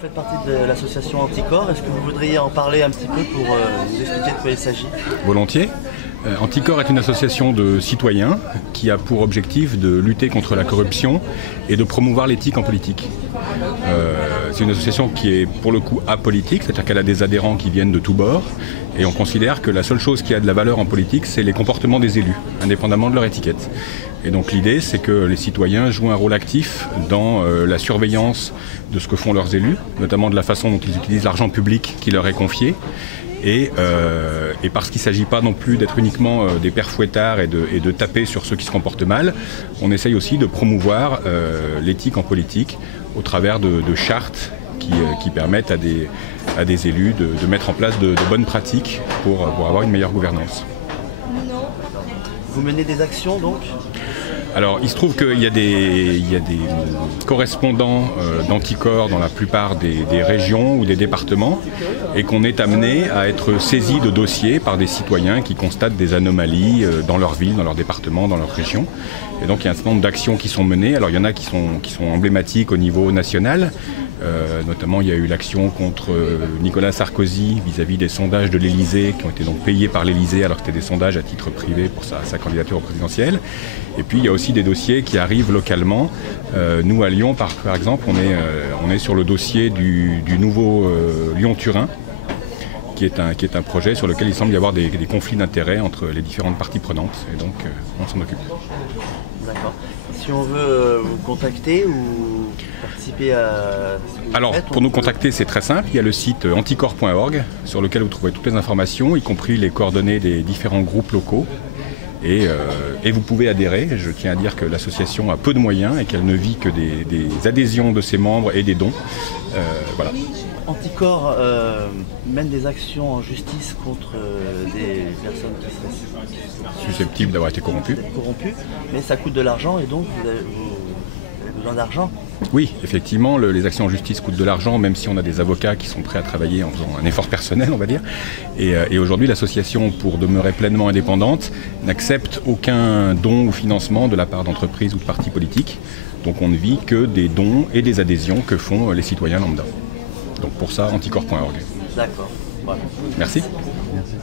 Vous faites partie de l'association Anticorps. Est-ce que vous voudriez en parler un petit peu pour nous expliquer de quoi il s'agit? Volontiers. Anticorps est une association de citoyens qui a pour objectif de lutter contre la corruption et de promouvoir l'éthique en politique. C'est une association qui est pour le coup apolitique, c'est-à-dire qu'elle a des adhérents qui viennent de tous bords et on considère que la seule chose qui a de la valeur en politique, c'est les comportements des élus, indépendamment de leur étiquette. Et donc l'idée, c'est que les citoyens jouent un rôle actif dans la surveillance de ce que font leurs élus, notamment de la façon dont ils utilisent l'argent public qui leur est confié. Et parce qu'il ne s'agit pas non plus d'être uniquement des pères fouettards et de taper sur ceux qui se comportent mal, on essaye aussi de promouvoir l'éthique en politique au travers de chartes qui permettent à des élus de mettre en place de bonnes pratiques pour avoir une meilleure gouvernance. Vous menez des actions donc? Alors, il se trouve qu'il y a des correspondants d'Anticorps dans la plupart des régions ou des départements et qu'on est amené à être saisi de dossiers par des citoyens qui constatent des anomalies dans leur ville, dans leur département, dans leur région. Et donc, il y a un certain nombre d'actions qui sont menées. Alors, il y en a qui sont emblématiques au niveau national. Notamment, il y a eu l'action contre Nicolas Sarkozy vis-à-vis des sondages de l'Élysée qui ont été donc payés par l'Élysée alors que c'était des sondages à titre privé pour sa candidature au présidentiel. Et puis il y a aussi des dossiers qui arrivent localement. Nous à Lyon par exemple, on est sur le dossier du nouveau Lyon-Turin qui est un projet sur lequel il semble y avoir des conflits d'intérêts entre les différentes parties prenantes et donc on s'en occupe. D'accord. Si on veut vous contacter ou participer à ce que vous Alors, faites, pour nous contacter, c'est très simple. Il y a le site anticorps.org sur lequel vous trouvez toutes les informations, y compris les coordonnées des différents groupes locaux. Et vous pouvez adhérer. Je tiens à dire que l'association a peu de moyens et qu'elle ne vit que des adhésions de ses membres et des dons. Voilà. Anticorps mène des actions en justice contre des personnes qui seraient Susceptibles d'avoir été corrompues. Mais ça coûte de l'argent et donc vous avez besoin d'argent. Oui, effectivement, les actions en justice coûtent de l'argent, même si on a des avocats qui sont prêts à travailler en faisant un effort personnel, on va dire. Et aujourd'hui, l'association, pour demeurer pleinement indépendante, n'accepte aucun don ou financement de la part d'entreprises ou de partis politiques. Donc on ne vit que des dons et des adhésions que font les citoyens lambda. Donc pour ça, anticorps.org. D'accord. Voilà. Merci. Merci.